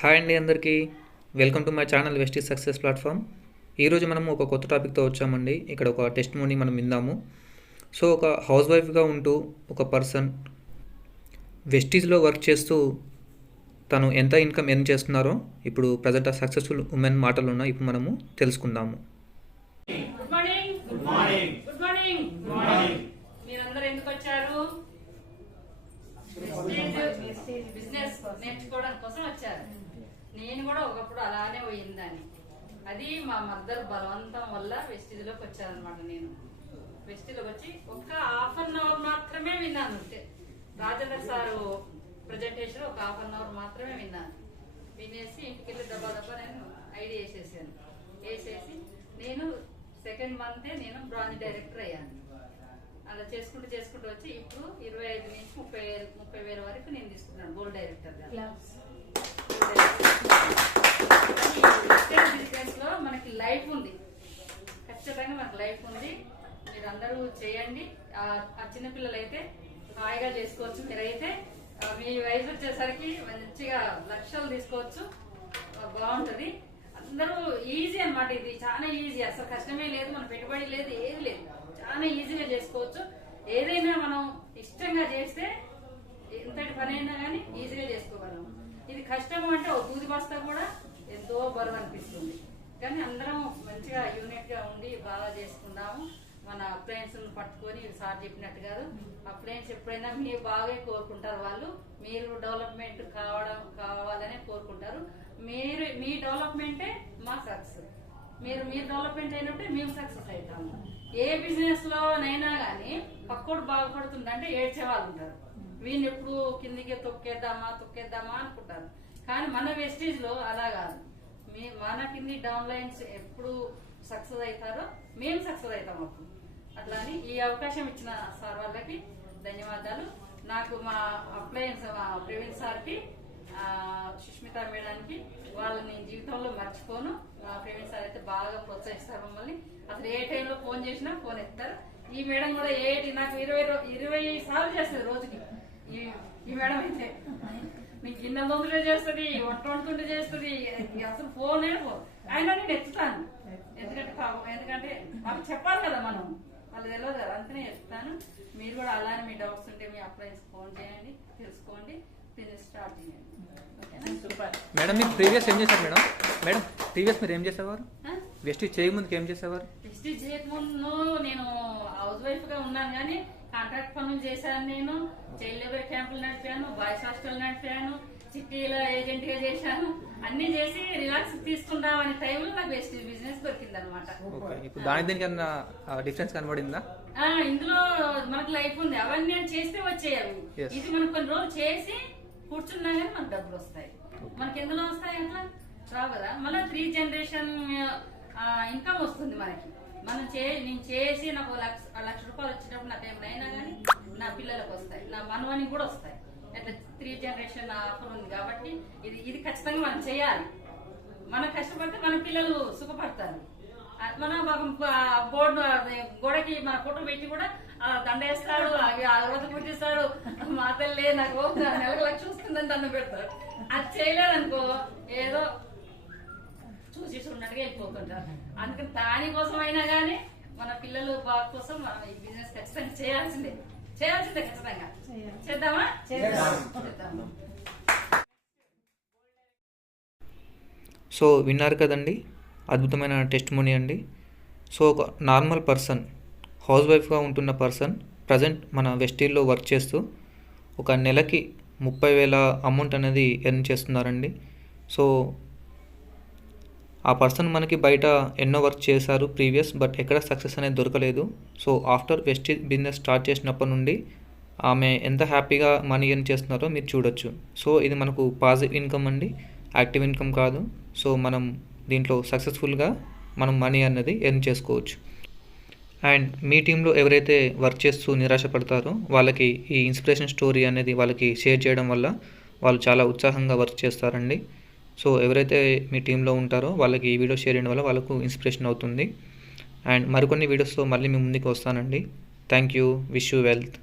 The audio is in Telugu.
హాయ్ అండి అందరికీ. వెల్కమ్ టు మై ఛానల్ వెస్టీ సక్సెస్ ప్లాట్ఫామ్. ఈరోజు మనం ఒక కొత్త టాపిక్తో వచ్చామండి. ఇక్కడ ఒక టెస్ట్ మోని మనం విందాము. సో ఒక హౌస్ వైఫ్గా ఉంటూ ఒక పర్సన్ వెస్టీస్లో వర్క్ చేస్తూ తను ఎంత ఇన్కమ్ ఎర్న్ చేస్తున్నారో ఇప్పుడు ప్రజెంట్ ఆ సక్సెస్ఫుల్ ఉమెన్ మాటలు ఉన్నాయి ఇప్పుడు మనము తెలుసుకుందాము. Good morning. Good morning. Good morning. Good morning. మీరందరూ ఎందుకు వచ్చారు? బిజినెస్ నేర్చుకోవడం కోసం వచ్చారు. నేను కూడా ఒకప్పుడు అలానే పోయిందని. అది మా మదర్ బలవంతం వల్ల వెస్టిజ్లోకి వచ్చారనమాట నేను. వెస్టిజ్లోకి వచ్చి ఒక్క హాఫ్ అన్ అవర్ మాత్రమే విన్నాను అంతే. రాజేంద్ర సారు ప్రజెంటేషన్ ఒక హాఫ్ అన్ అవర్ మాత్రమే విన్నాను. వినేసి ఇంటికి వెళ్ళి దబ్బా దెబ్బ నేను ఐడి వేసేసాను. వేసేసి నేను సెకండ్ మంతే నేను బ్రాంచ్ డైరెక్టర్ అయ్యాను. అలా చేసుకుంటూ చేసుకుంటూ వచ్చి ఇప్పుడు ఇరవై ఐదు నుంచి ముప్పై వేలు ముప్పై వేల వరకు నేను తీసుకున్నాను గోల్డ్ డైరెక్టర్ బిజినెస్లో మనకి లైఫ్ ఉంది. ఖచ్చితంగా మనకి లైఫ్ ఉంది. మీరు అందరూ చేయండి. ఆ చిన్నపిల్లలు అయితే హాయిగా చేసుకోవచ్చు. మీరైతే మీ వయసు వచ్చేసరికి మంచిగా లక్షలు తీసుకోవచ్చు. బాగుంటుంది బాగుంటది. అందరూ ఈజీ అనమాట ఇది. చాలా ఈజీ అసలు కష్టమే లేదు. మన పెట్టుబడి లేదు. ఏది లేదు. చాలా ఈజీగా చేసుకోవచ్చు ఏదైనా మనం ఇష్టంగా చేస్తే ఎంతటి పని అయినా కానీ ఈజీగా చేసుకోగలం ఇది కష్టం అంటే ఒక దూది బస్తా కూడా ఎంతో బరువు అనిపిస్తుంది. కానీ అందరం మంచిగా యూనిట్గా ఉండి బాగా చేసుకుందాము. మన అప్లయన్స్ పట్టుకొని సార్ చెప్పినట్టు కాదు. అప్లయన్స్ ఎప్పుడైనా మీరు బాగా కోరుకుంటారు వాళ్ళు. మీరు డెవలప్మెంట్ కావడం కావాలనే కోరుకుంటారు. మీరు మీ డెవలప్మెంటే మా సక్సెస్ మీరు మీరు డెవలప్మెంట్ అయినట్టే మేము సక్సెస్ అవుతాము. ఏ బిజినెస్ లోనైనా కానీ పక్కోడు బాగుపడుతుందంటే ఏడ్చే వాళ్ళు ఉంటారు. వీళ్ళు ఎప్పుడు కిందికి తొక్కేద్దామా తొక్కేద్దామా అనుకుంటారు. కానీ మన వెస్టేజ్లో అలా కాదు. మీ మన కింది డౌన్ లైన్స్ ఎప్పుడు సక్సెస్ అవుతారో మేము సక్సెస్ అవుతాం అప్పుడు. అట్లా అని ఈ అవకాశం ఇచ్చిన సార్ వాళ్ళకి ధన్యవాదాలు. నాకు మా అప్లయన్స్ మా ప్రవీణ్ సార్కి సుష్మిత మేడానికి వాళ్ళని జీవితంలో మర్చిపోను. మా ప్రవీణ్ సార్ అయితే బాగా ప్రోత్సహిస్తారు మమ్మల్ని. అసలు ఏ టైంలో ఫోన్ చేసినా ఫోన్ ఎత్తారు. ఈ మేడం కూడా ఏ నాకు ఇరవై ఇరవై సార్లు చేస్తుంది రోజుకి. ఈ ఈ మేడం అయితే నీకు గిన్నె దొంగలే చేస్తుంది వంట వండుతుంటే చేస్తుంది అసలు ఫోనే ఫోన్ అయినా నేను ఎత్తుతాను. ఎందుకంటే పాపం ఎందుకంటే వాళ్ళకి చెప్పాలి కదా మనం. వాళ్ళు తెలియదు కదా అందుకనే చెప్తాను. మీరు కూడా అలానే మీ డౌట్స్ ఉంటే మీ అప్లయన్స్ ఫోన్ చేయండి తెలుసుకోండి స్టార్ట్ చేయండి. ఓకేనా? సూపర్. మేడం మీరు ప్రీవియస్ ఏం చేశారు మేడం? మేడం ప్రీవియస్ మీరు ఏం చేసేవారు? వెస్టీ చేయముందుకు ఏం చేసేవారు? నెక్స్ట్ చేయకముందు నేను హౌస్ వైఫ్గా ఉన్నాను కానీ కాంట్రాక్ట్ పనులు చేశాను నేను. చైల్డ్ లేబర్ క్యాంపులు నడిపాను బాయ్స్ హాస్టల్ నడిపాను చిట్టీల ఏజెంట్గా చేశాను. అన్ని చేసి రిలాక్స్ తీసుకుందాం అనే టైంలో నాకు బెస్ట్ బిజినెస్ దొరికింది అనమాట డిఫరెన్స్ కనబడిందా? ఇందులో మనకు లైఫ్ ఉంది. అవన్నీ నేను చేస్తే వచ్చాయి అవి Yes. ఇది మనం కొన్ని రోజులు చేసి కూర్చున్నా కానీ మనకు డబ్బులు వస్తాయి. మనకి ఎందులో వస్తాయి అట్లా? రావు కదా? మళ్ళీ త్రీ జనరేషన్ ఇన్కమ్ వస్తుంది మనకి. మనం చే నేను చేసి నాకు లక్ష లక్ష రూపాయలు వచ్చేటప్పుడు నాకు పిల్లలకు కూడా వస్తాయి. అట్లా త్రీ జనరేషన్ ఆఫర్ ఉంది కాబట్టి ఇది ఇది ఖచ్చితంగా మనం చేయాలి. మనం కష్టపడితే మన పిల్లలు సుఖపడతారు. మన బోర్డు గోడకి మన ఫోటో పెట్టి కూడా ఆ, దండ వేస్తాడు అవి ఆ రోజు పుట్టిస్తాడు మా తల్లి నాకు నెలకు లక్ష వస్తుందని దండ పెడతాడు అది చేయలేదనుకో ఏదో చూసి చూడడానికి వెళ్ళిపోతుంటారు. అందుకని దానికోసం అయినా కానీ మన పిల్లలు బాగు కోసం మనం ఈ బిజినెస్ ఖచ్చితంగా చేయాల్సిందే. చేయాల్సిందే ఖచ్చితంగా. చేద్దామా? చేద్దాం. సో విన్నారు కదండి? అద్భుతమైన టెస్ట్ మోనీ అండి. సో ఒక నార్మల్ పర్సన్ హౌస్ వైఫ్గా ఉంటున్న పర్సన్ ప్రజెంట్ మన వెస్టీల్లో వర్క్ చేస్తూ ఒక నెలకి ముప్పై వేల అమౌంట్ అనేది ఎర్న్ చేస్తున్నారండి. సో ఆ పర్సన్ మనకి బయట ఎన్నో వర్క్ చేశారు ప్రీవియస్ బట్ ఎక్కడ సక్సెస్ అనేది దొరకలేదు. సో ఆఫ్టర్ వెస్టీ బిజినెస్ స్టార్ట్ చేసినప్పటి నుండి ఆమె ఎంత హ్యాపీగా మనీ ఎర్న్ చేస్తున్నారో మీరు చూడొచ్చు. సో ఇది మనకు పాజిటివ్ ఇన్కమ్ అండి యాక్టివ్ ఇన్కమ్ కాదు. సో మనం దీంట్లో సక్సెస్ఫుల్గా మనం మనీ అన్నది ఎర్న్ చేసుకోవచ్చు. అండ్ మీ టీంలో ఎవరైతే వర్క్ చేస్తూ నిరాశపడతారో వాళ్ళకి ఈ ఇన్స్పిరేషన్ స్టోరీ అనేది వాళ్ళకి షేర్ చేయడం వల్ల వాళ్ళు చాలా ఉత్సాహంగా వర్క్ చేస్తారండి. సో ఎవరైతే మీ టీంలో ఉంటారో వాళ్ళకి ఈ వీడియో షేర్ చేయడం వల్ల వాళ్ళకు ఇన్స్పిరేషన్ అవుతుంది. అండ్ మరికొన్ని వీడియోస్తో మళ్ళీ మీ ముందుకు వస్తానండి. Thank you. Wish you wealth.